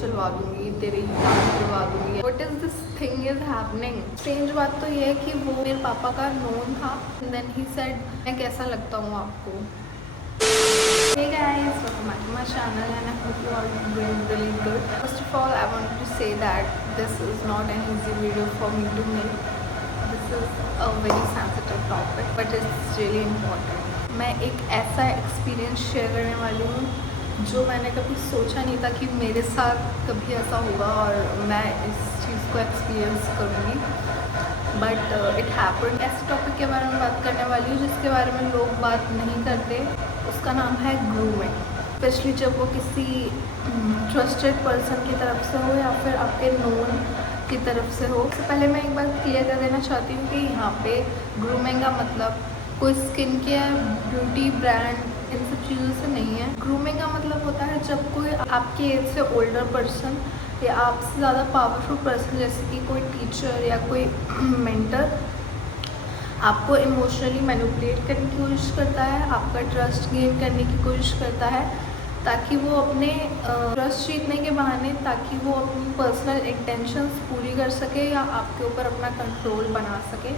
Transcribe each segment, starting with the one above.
चलवा दूंगी, तेरी टांग करवा दूंगी। What is this thing is happening. Strange बात तो ये है कि वो मेरे पापा का नोन था। देन ही सेड मैं कैसा लगता हूँ आपको। Hey guys, welcome back to my channel and I hope you all doing really good. First of all, I want to say that this is not an easy video for me to make. This is a very sensitive topic, but it's really important. मैं एक ऐसा experience share करने वाली हूँ जो मैंने कभी सोचा नहीं था कि मेरे साथ कभी ऐसा होगा और मैं इस चीज़ को एक्सपीरियंस करूँगी, बट इट हैपन। ऐसे टॉपिक के बारे में बात करने वाली हूँ जिसके बारे में लोग बात नहीं करते। उसका नाम है ग्रूमिंग। स्पेशली जब वो किसी ट्रस्टेड पर्सन की तरफ से हो या फिर आपके नोन की तरफ से हो। उससे पहले मैं एक बात क्लियर कर देना चाहती हूँ कि यहाँ पे ग्रूमिंग का मतलब कोई स्किन केयर, ब्यूटी ब्रांड, इन सब चीज़ों से नहीं है। ग्रूमिंग का मतलब होता है जब कोई आपके एज से ओल्डर पर्सन या आपसे ज़्यादा पावरफुल पर्सन जैसे कि कोई टीचर या कोई मेंटर आपको इमोशनली मैनिपुलेट करने की कोशिश करता है, आपका ट्रस्ट गेन करने की कोशिश करता है ताकि वो अपने ट्रस्ट जीतने के बहाने ताकि वो अपनी पर्सनल इंटेंशंस पूरी कर सके या आपके ऊपर अपना कंट्रोल बना सके।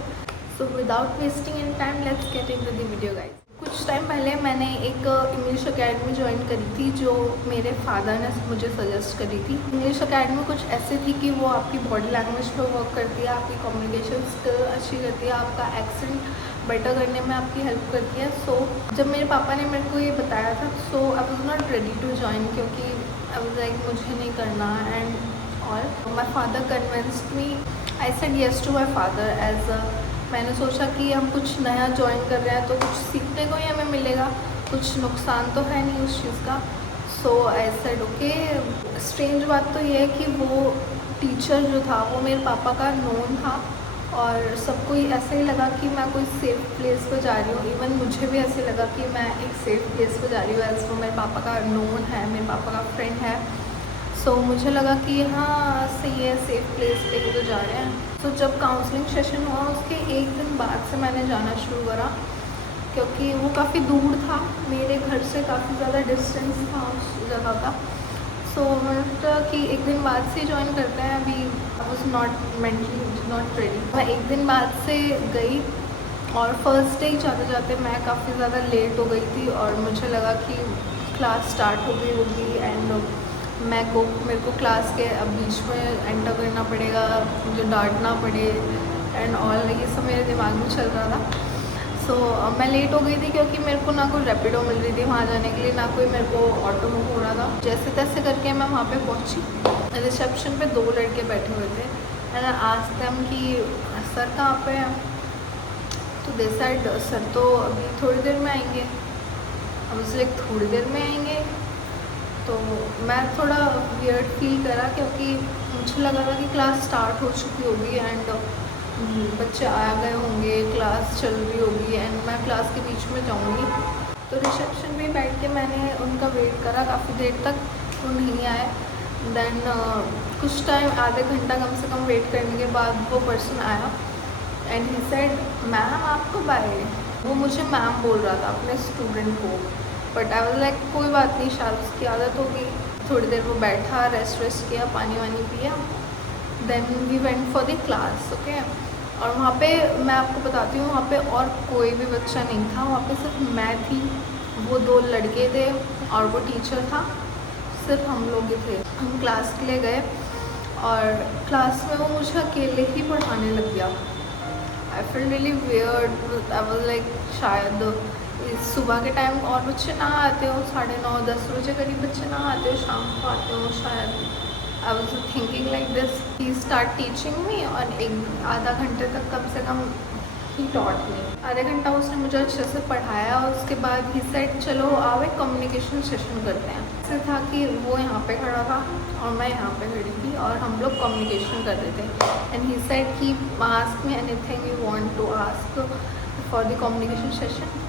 So without wasting any time let's get into the video guys. कुछ टाइम पहले मैंने एक इंग्लिश अकेडमी ज्वाइन करी थी जो मेरे फादर ने मुझे सजेस्ट करी थी। इंग्लिश अकेडमी कुछ ऐसे थी कि वो आपकी बॉडी लैंग्वेज पे वर्क करती है, आपकी कम्युनिकेशन स्किल अच्छी करती है, आपका एक्सेंट बेटर करने में आपकी हेल्प करती है। सो जब मेरे पापा ने मेरे को ये बताया था so I was not ready to join क्योंकि आई वॉज लाइक मुझे नहीं करना and all. My father convinced me. I said yes to my father as मैंने सोचा कि हम कुछ नया ज्वाइन कर रहे हैं तो कुछ सीखने को ही हमें मिलेगा, कुछ नुकसान तो है नहीं उस चीज़ का। सो आई सेड ओके। स्ट्रेंज बात तो ये है कि वो टीचर जो था वो मेरे पापा का नोन था और सबको ऐसे ही लगा कि मैं कोई सेफ़ प्लेस पर जा रही हूँ। इवन मुझे भी ऐसे लगा कि मैं एक सेफ़ प्लेस पर जा रही हूँ एज वो मेरे पापा का नोन है, मेरे पापा का फ्रेंड है। सो मुझे लगा कि हाँ सही है, सेफ़ प्लेस पे ही तो जा रहे हैं। तो जब काउंसलिंग सेशन हुआ उसके एक दिन बाद से मैंने जाना शुरू करा क्योंकि वो काफ़ी दूर था, मेरे घर से काफ़ी ज़्यादा डिस्टेंस था उस जगह का। सो मैंने सोचा कि एक दिन बाद से ज्वाइन करते हैं। अभी आई was not mentally not ready. मैं एक दिन बाद से गई और फर्स्ट डे जाते जाते मैं काफ़ी ज़्यादा लेट हो गई थी और मुझे लगा कि क्लास स्टार्ट हो गई होगी एंड मेरे को क्लास के अब बीच में एंटर करना पड़ेगा, मुझे डांटना पड़े एंड ऑल, ये सब मेरे दिमाग में चल रहा था। सो मैं लेट हो गई थी क्योंकि मेरे को ना कोई रैपिडो मिल रही थी वहाँ जाने के लिए, ना कोई मेरे को ऑटो बुक हो रहा था। जैसे तैसे करके मैं वहाँ पे पहुँची। रिसेप्शन पे 2 लड़के बैठे हुए थे एंड आस्क्ड देम कि सर कहाँ पे हैं। तो दे सेड सर तो अभी थोड़ी देर में आएंगे। अब उस लाइक थोड़ी देर में आएंगे तो मैं थोड़ा वियर्ड फील करा क्योंकि मुझे लगा था कि क्लास स्टार्ट हो चुकी होगी एंड बच्चे आ गए होंगे, क्लास चल रही होगी एंड मैं क्लास के बीच में जाऊंगी। तो रिसेप्शन पे बैठ के मैंने उनका वेट करा काफ़ी देर तक, वो नहीं आए। देन कुछ टाइम आधे घंटा कम से कम वेट करने के बाद वो पर्सन आया एंड ही सेड मैम आप कब आए। वो मुझे मैम बोल रहा था अपने स्टूडेंट को, बट आई वाज लाइक कोई बात नहीं, शायद उसकी आदत होगी। थोड़ी देर वो बैठा, रेस्ट किया, पानी वानी पिया। Then we went for the class okay. और वहाँ पे मैं आपको बताती हूँ वहाँ पे और कोई भी बच्चा नहीं था, वहाँ पे सिर्फ मैं थी, वो 2 लड़के थे और वो टीचर था, सिर्फ हम लोग ही थे। हम क्लास के लिए गए और क्लास में वो मुझे अकेले ही पढ़ाने लग गया। I feel really weird. I was like शायद सुबह के टाइम और बच्चे ना आते हो, 9:30-10 बजे करीब बच्चे ना आते हो, शाम को आते हो शायद। I was thinking like this. He start teaching me और एक आधा घंटे तक कम से कम ही टॉट मी। आधे घंटा उसने मुझे अच्छे से पढ़ाया और उसके बाद ही सेड चलो आओ एक कम्युनिकेशन सेशन करते हैं। ऐसे था कि वो यहाँ पे खड़ा था और मैं यहाँ पे खड़ी थी और हम लोग कम्युनिकेशन कर रहे थे एंड ही सेड कि ask me anything you want to ask for the communication session.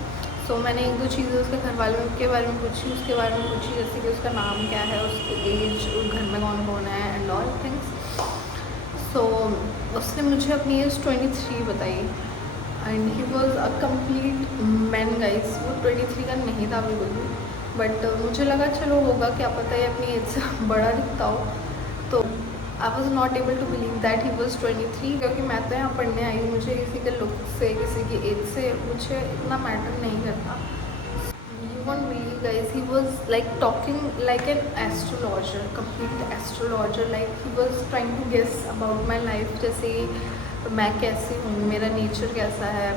So मैंने 1-2 चीज़ें उसके घर वालों के बारे में पूछी, उसके बारे में पूछी जैसे कि उसका नाम क्या है, उसकी एज, घर में कौन कौन है एंड ऑल थिंग्स। सो उसने मुझे अपनी एज 23 बताई and he was a complete man guys. वो 23 का नहीं था बिल्कुल भी। बट मुझे लगा चलो होगा, क्या पता है अपनी एज से बड़ा दिखता हो। तो I was not able to believe that he was 23, क्योंकि मैं तो यहाँ पढ़ने आई हूँ, मुझे किसी के लुक से किसी की एज से मुझे इतना मैटर नहीं करता। You won't believe guys, he was like talking like an astrologer, complete astrologer, like he was trying to guess about my life, जैसे मैं कैसी हूँ, मेरा नेचर कैसा है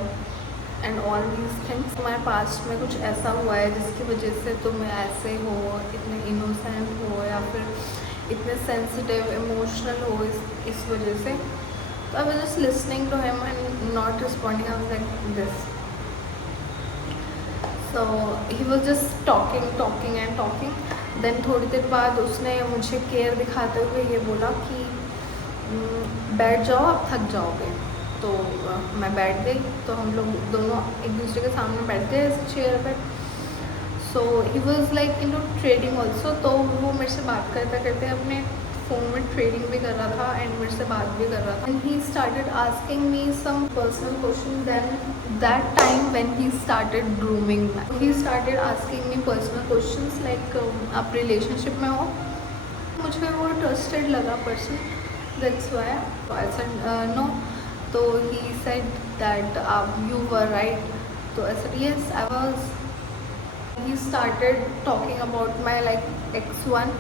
एंड ऑल दीज थिंग्स। हमारे पास्ट में कुछ ऐसा हुआ है जिसकी वजह से तुम ऐसे हो, इतने इनोसेंट हो या फिर इतने सेंसिटिव इमोशनल हो इस वजह से। तो I was just listening to him and not responding, I was like this. So he was just talking and talking. Then थोड़ी देर बाद उसने मुझे केयर दिखाते हुए ये बोला कि बैठ जाओ, आप थक जाओगे। तो मैं बैठ गई, तो हम लोग दोनों एक दूसरे के सामने बैठ गए इस चेयर पर। So he was like in trading also, तो वो मेरे से बात करते करते अपने फ़ोन में ट्रेडिंग भी कर रहा था एंड मेरे से बात भी कर रहा था। And he started asking me some personal question. Then that time when he started grooming me, he started asking me personal questions like आप रिलेशनशिप में हो। मुझे वो ट्रस्टेड लगा person, that's why I said no. तो he said that you were right. तो I said yes I was. He started talking about my like X1,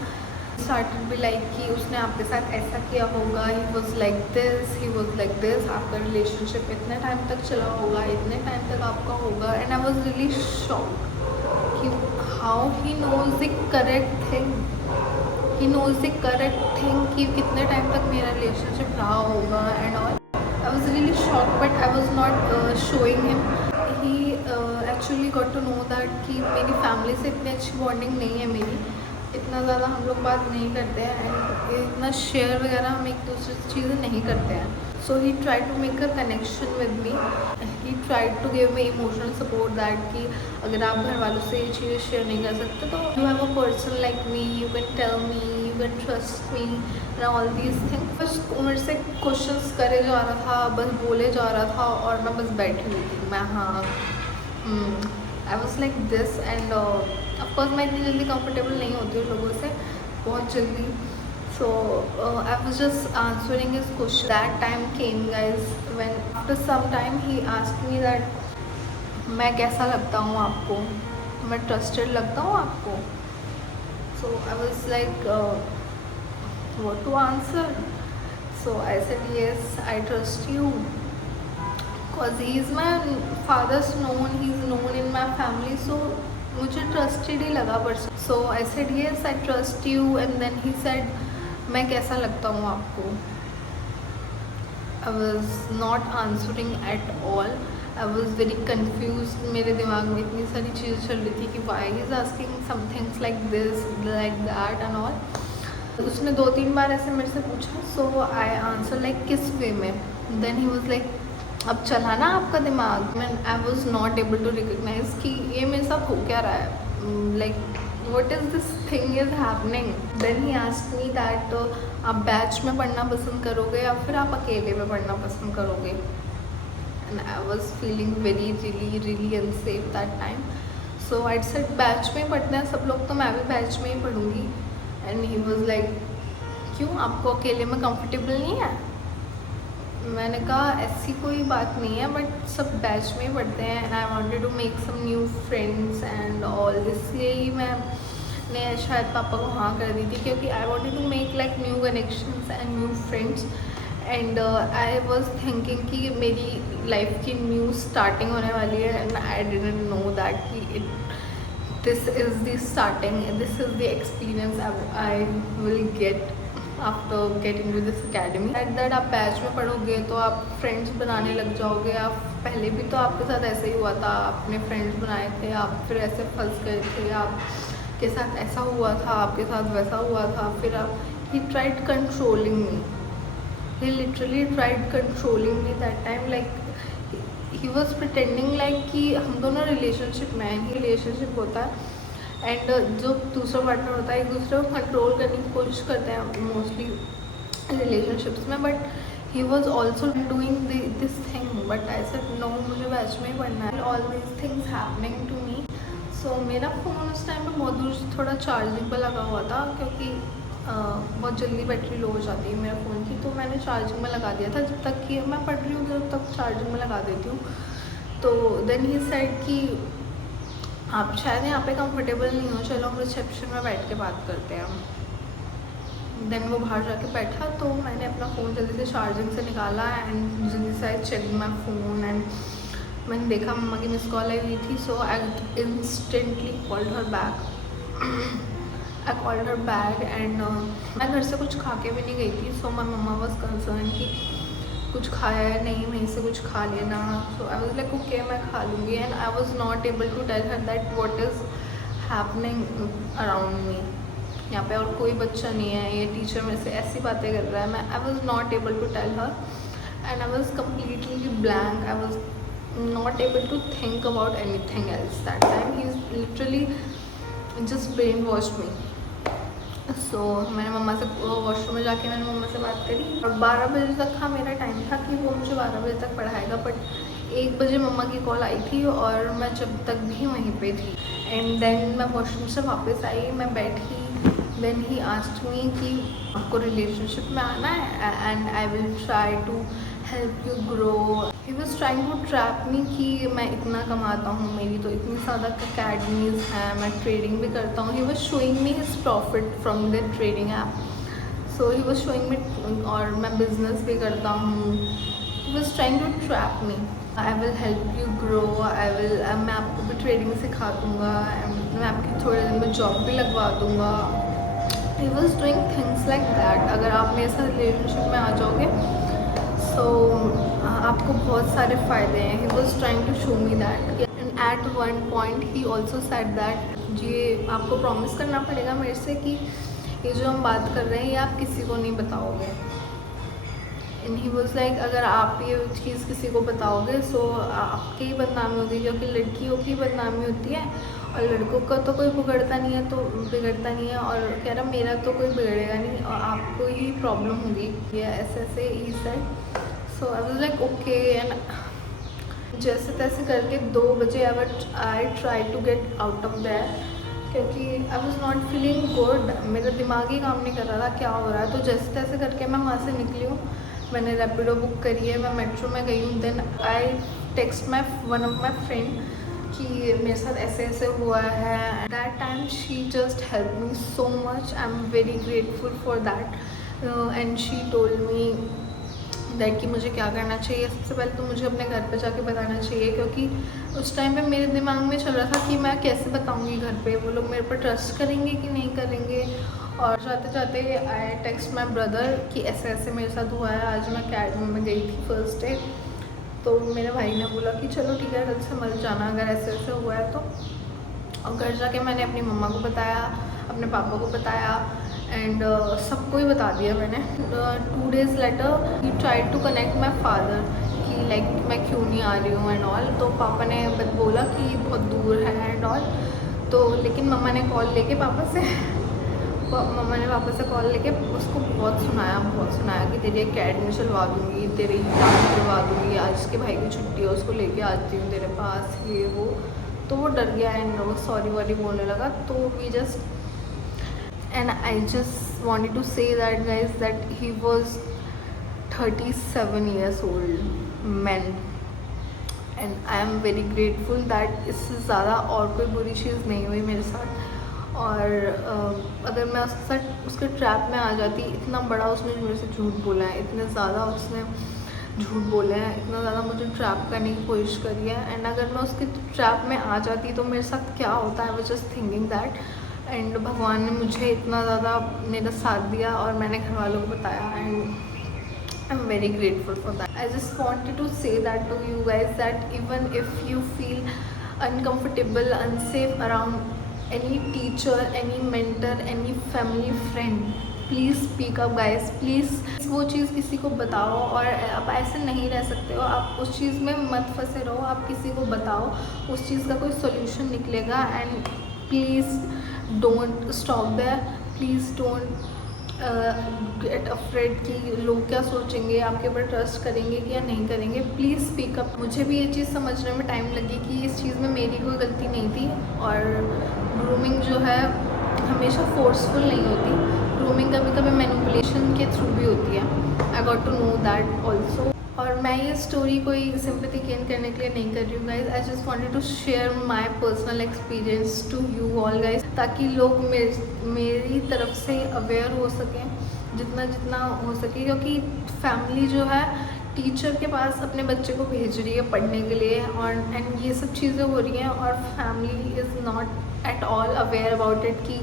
started भी like कि उसने आपके साथ ऐसा किया होगा, he was like this, he was like this, आपका रिलेशनशिप इतने टाइम तक चला होगा, इतने टाइम तक आपका होगा। And I was really shocked कि how he knows the correct thing, he knows the correct thing कि कितने टाइम तक मेरा रिलेशनशिप रहा होगा and all. I was really shocked but I was not showing him. He actually got to know that कि मेरी family से इतनी अच्छी बॉन्डिंग नहीं है मेरी, इतना ज़्यादा हम लोग बात नहीं करते हैं एंड इतना शेयर वगैरह हम एक दूसरे से चीज़ें नहीं करते हैं। So he try to make a connection with me, he try to give me emotional support that कि अगर आप घर वालों से ये चीज़ें शेयर नहीं कर सकते तो you have a person like me, you can tell me, you can trust me and all these things. बस मेरे से क्वेश्चंस करे जा रहा था, बस बोले जा रहा था और मैं बस बैठी हुई थी। मैं हाँ आई was like this and of course मैं इतनी जल्दी कंफर्टेबल नहीं होती हूँ लोगों से, बहुत जल्दी। So I was just answering his question. That time came guys when after some time he asked me that मैं कैसा लगता हूँ आपको, मैं ट्रस्टेड लगता हूँ आपको। So I was like what to answer. So I said yes I trust you because he is my father's known, he is known in my family, so मुझे ट्रस्टेड ही लगा person. So I said yes I trust you and then he said मैं कैसा लगता हूँ आपको। I was not answering at all, I was very confuse. मेरे दिमाग में इतनी सारी चीज़ें चल रही थी कि why is asking some things like this like that and all. उसने 2-3 बार ऐसे मेरे से पूछा, सो आई आंसर लाइक किस वे में। देन ही वॉज लाइक अब चला ना आपका दिमाग। मैं I was not able to recognise कि ये मेरे साथ हो क्या रहा है, like what is this thing is happening. Then he asked me that आप बैच में पढ़ना पसंद करोगे या फिर आप अकेले में पढ़ना पसंद करोगे। And I was feeling very really unsafe that time. So I said batch में पढ़ना है सब लोग, तो मैं भी बैच में ही पढ़ूँगी। एंड ही वॉज लाइक क्यों, आपको अकेले में कंफर्टेबल नहीं है। मैंने कहा ऐसी कोई बात नहीं है, बट सब बैच में ही पढ़ते हैं and I wanted to make some new friends and all. इसलिए ही मैंने शायद पापा को हाँ कर दी थी, क्योंकि I wanted to make like new connections and new friends. And I was thinking कि मेरी लाइफ की न्यू स्टार्टिंग होने वाली है and I didn't know that कि this is the starting, this is the experience I will get after getting to this academy. At that आप batch में पढ़ोगे तो आप फ्रेंड्स बनाने लग जाओगे। आप पहले भी तो आपके साथ ऐसे ही हुआ था, आपने फ्रेंड्स बनाए थे, आप फिर ऐसे फंस गए थे, आपके साथ ऐसा हुआ था, आपके साथ वैसा हुआ था, फिर आप he tried controlling me, he literally tried controlling me that time. Like he was pretending like कि हम दोनों रिलेशनशिप में हैं, रिलेशनशिप होता है एंड जो दूसरा पार्टनर होता है एक दूसरे को कंट्रोल करने की कोशिश करते हैं मोस्टली रिलेशनशिप्स में। But he was also doing this thing, but I said no, मुझे बैच में ही पढ़ना है। All these things happening to me, so मेरा फ़ोन उस टाइम पे बहुत दूर से थोड़ा चार्जिंग पर लगा हुआ था, क्योंकि बहुत जल्दी बैटरी लो हो जाती है मेरे फ़ोन की, तो मैंने चार्जिंग में लगा दिया था। जब तक कि मैं पढ़ रही हूँ तब तक चार्जिंग में लगा देती हूँ। तो देन ही सेड कि आप शायद यहाँ पे कंफर्टेबल नहीं हो, चलो हम रिसेप्शन में बैठ के बात करते हैं। देन वो बाहर जाके बैठा, तो मैंने अपना फ़ोन जल्दी से चार्जिंग से निकाला एंड जल्दी से I check my phone and मैंने देखा मम्मा की मिस कॉल आई हुई थी। So I instantly called her back. I called her back and मैं घर से कुछ खा के भी नहीं गई थी। सो माई मम्मा वॉज कंसर्न कि कुछ खाया है नहीं, वहीं से कुछ खा लेना। So I was like okay, मैं खा लूँगी। And I was not able to tell her that what is happening around me. यहाँ पे और कोई बच्चा नहीं है, ये टीचर मेरे से ऐसी बातें कर रहा है। मैं I was not able to tell her and I was completely blank. I was not able to think about anything else that time. He's literally just brainwashed me. So मैंने मम्मा से वॉशरूम में जाके मैंने मम्मा से बात करी और 12 बजे तक का मेरा टाइम था कि वो मुझे 12 बजे तक पढ़ाएगा। बट 1 बजे मम्मा की कॉल आई थी और मैं जब तक भी वहीं पे थी। एंड देन मैं वॉशरूम से वापस आई, मैं बैठी। देन ही आस्क्ड मी कि आपको रिलेशनशिप में आना है and I will try to help you grow. He was trying to trap me कि मैं इतना कमाता हूँ, मेरी तो इतनी ज़्यादा अकेडमीज़ हैं, मैं ट्रेडिंग भी करता हूँ। He was showing me his profit from the trading app. So he was showing me, और मैं बिजनेस भी करता हूँ। He was trying to trap me. I will help you grow, मैं आपको भी ट्रेडिंग सिखा दूँगा, मैं आपकी थोड़े दिन में जॉब भी लगवा दूँगा। He was doing things like that. अगर आप मेरे साथ रिलेशनशिप में आ जाओगे तो आपको बहुत सारे फ़ायदे हैं। He was trying to show me that. And at one point he also said that जी आपको प्रॉमिस करना पड़ेगा मेरे से कि ये जो हम बात कर रहे हैं ये आप किसी को नहीं बताओगे। एंड ही वॉज लाइक अगर आप ये चीज़ किसी को बताओगे सो आपकी ही बदनामी होगी, क्योंकि लड़कियों की बदनामी होती है और लड़कों का तो कोई बिगड़ता नहीं है, तो बिगड़ता नहीं है। और कह रहा मेरा तो कोई बिगड़ेगा नहीं और आपको ही प्रॉब्लम होगी, ये ऐसे ऐसे ही said. So I was like okay. And जैसे तैसे करके 2 बजे I try to get out of there, क्योंकि I was not feeling good. मेरा दिमाग ही काम नहीं कर रहा था क्या हो रहा है। तो जैसे तैसे करके मैं वहाँ से निकली हूँ, मैंने रैपिडो बुक करी है, मैं मेट्रो में गई हूँ। Then I text one of my friend कि मेरे साथ ऐसे ऐसे हुआ है। That time she just help me so much. I am very grateful for that. And she told me that कि मुझे क्या करना चाहिए। सबसे पहले तो मुझे अपने घर पे जाके बताना चाहिए, क्योंकि उस टाइम पे मेरे दिमाग में चल रहा था कि मैं कैसे बताऊंगी घर पे, वो लोग मेरे पर ट्रस्ट करेंगे कि नहीं करेंगे। और जाते जाते आई टेक्स्ट माई ब्रदर कि ऐसे ऐसे मेरे साथ हुआ है। आज मैं अकेडमी में गई थी फर्स्ट डे, तो मेरे भाई ने बोला कि चलो ठीक है कल से मत जाना अगर ऐसे ऐसे हुआ है तो। और घर जाके मैंने अपनी मम्मा को बताया, अपने पापा को बताया एंड सबको ही बता दिया मैंने। 2 days later he try to connect my father कि लाइक मैं क्यों नहीं आ रही हूँ एंड ऑल। तो पापा ने बोला कि बहुत दूर है एंड ऑल। तो लेकिन मम्मा ने कॉल लेके पापा से कॉल लेके उसको बहुत सुनाया कि तेरी अकेडमी चलवा दूँगी, तेरी काम करवा दूँगी, आज इसके भाई की छुट्टी है उसको लेके आती हूँ तेरे पास, ये वो। तो वो डर गया एंड वो सॉरी वॉरी बोलने लगा। तो we just and I just wanted to say that guys that he was 37 years old man and I am very grateful that इससे ज़्यादा और कोई बुरी चीज़ नहीं हुई मेरे साथ। और अगर मैं उसके साथ उसके ट्रैप में आ जाती, इतना बड़ा उसने मेरे से झूठ बोला है, इतने ज़्यादा उसने झूठ बोले हैं, इतना ज़्यादा मुझे ट्रैप करने की कोशिश करी है। एंड अगर मैं उसके ट्रैप में आ जाती तो मेरे साथ क्या होता है, आई was just thinking that. And भगवान ने मुझे इतना ज़्यादा मेरा साथ दिया और मैंने घर वालों को बताया and I am very grateful for that. I just wanted to say that to you guys that even if you feel uncomfortable, unsafe around any teacher, any mentor, any family friend, please speak up guys, please वो चीज़ किसी को बताओ। और आप ऐसे नहीं रह सकते हो, आप उस चीज़ में मत फंसे रहो, आप किसी को बताओ, उस चीज़ का कोई सोल्यूशन निकलेगा। And please don't stop there, please don't get afraid कि लोग क्या सोचेंगे, आपके ऊपर ट्रस्ट करेंगे कि या नहीं करेंगे। Please speak up. मुझे भी ये चीज़ समझने में टाइम लगी कि इस चीज़ में मेरी कोई गलती नहीं थी। और ग्रूमिंग जो है हमेशा फोर्सफुल नहीं होती, ग्रूमिंग कभी कभी मैनिपुलेशन के थ्रू भी होती है। I got to know that also. और मैं ये स्टोरी कोई सिंपैथी गेन करने के लिए नहीं कर रही हूँ guys. I just wanted to share my personal experience to you all guys, ताकि लोग मेरी तरफ से अवेयर हो सकें जितना जितना हो सके। क्योंकि फैमिली जो है टीचर के पास अपने बच्चे को भेज रही है पढ़ने के लिए, और एंड ये सब चीज़ें हो रही हैं, और family is not at all aware about it कि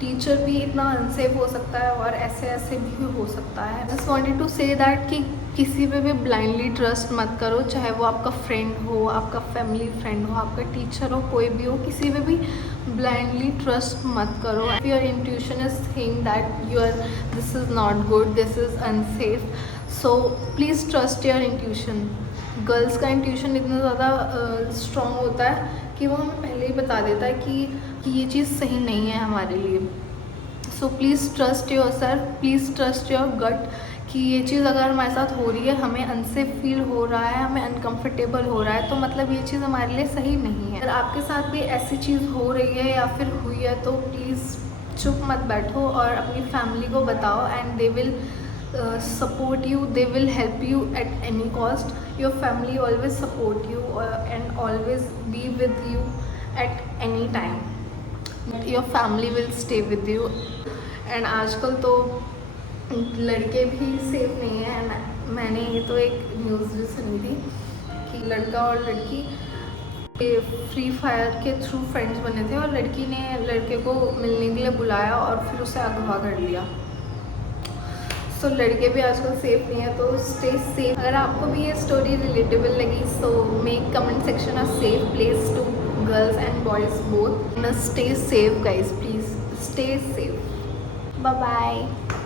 टीचर भी इतना अनसेफ हो सकता है और ऐसे ऐसे भी हो सकता है। Just wanted to say that कि किसी पे भी ब्लाइंडली ट्रस्ट मत करो, चाहे वो आपका फ्रेंड हो, आपका फैमिली फ्रेंड हो, आपका टीचर हो, कोई भी हो, किसी पे भी ब्लाइंडली ट्रस्ट मत करो। If your intuition is think that this is not good, this is unsafe, so please trust your intuition. Girls का इंट्यूशन इतना ज़्यादा स्ट्रॉन्ग होता है कि वो हमें पहले ही बता देता है कि ये चीज़ सही नहीं है हमारे लिए। So please trust yourself, please trust your gut कि ये चीज़ अगर हमारे साथ हो रही है, हमें अनसेफ फील हो रहा है, हमें अनकंफर्टेबल हो रहा है, तो मतलब ये चीज़ हमारे लिए सही नहीं है। अगर आपके साथ भी ऐसी चीज़ हो रही है या फिर हुई है, तो प्लीज़ चुप मत बैठो और अपनी फैमिली को बताओ, and they will support you, they will help you at any cost. Your family always support you and always be with you at any time. Your family will stay with you. and आजकल तो लड़के भी safe नहीं है। and मैंने ये तो एक न्यूज़ भी सुनी थी कि लड़का और लड़की फ्री फायर के थ्रू फ्रेंड्स बने थे, और लड़की ने लड़के को मिलने के लिए बुलाया और फिर उसे अगवा कर लिया। सो लड़के भी आजकल सेफ नहीं है, तो स्टे सेफ। अगर आपको भी ये स्टोरी रिलेटेबल लगी, so make comment section a safe place to girls and boys both. Stay safe guys, please stay safe. Bye bye.